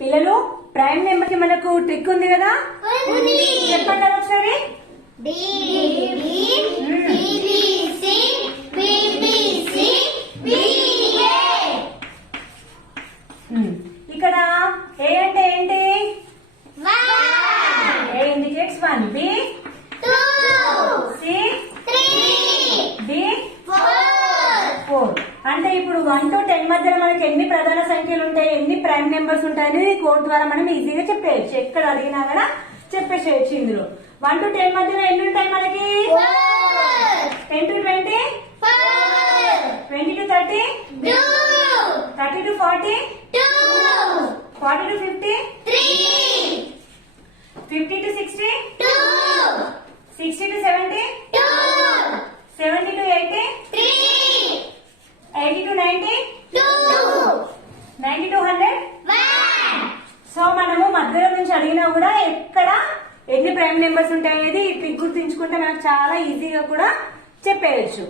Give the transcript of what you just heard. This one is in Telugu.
పిల్లలు ప్రైమ్ నెంబర్ కి మనకు ట్రిక్ ఉంది కదా, చెప్పండి ఒకసారి. ఇక్కడ ఏ అంటే ఏంటి? ఏ ఇండికేట్స్ 1, బి 2, సి 3, డి 4. అంటే ఇప్పుడు 1 to 10 మధ్యలో మనకి ఎన్ని ప్రధాన సంఖ్యలు ఉంటాయి, ఎన్ని ప్రైమ్ నెంబర్స్ ఉంటాయని కోడ్ ద్వారా మనం ఈజీగా చెప్పేయచ్చు. ఎక్కడ అడిగినా కూడా చెప్పేసేయచ్చు. ఇందులో 1 to 10 మధ్యలో ఎన్ని ఉంటాయి మనకి? 10 to 20, 20 to 30, 30 to 40, 40 to 50, 50 to 60, 60 to 70, 70 to 80, 80 to 90, 90 to 100. So మనము మధ్యలో నుంచి అడిగినా కూడా ఎక్కడ ఎన్ని ప్రైమ్ నెంబర్స్ ఉంటాయి అనేది గుర్తుంచుకుంటే మనకు చాలా ఈజీగా కూడా చెప్పేయచ్చు.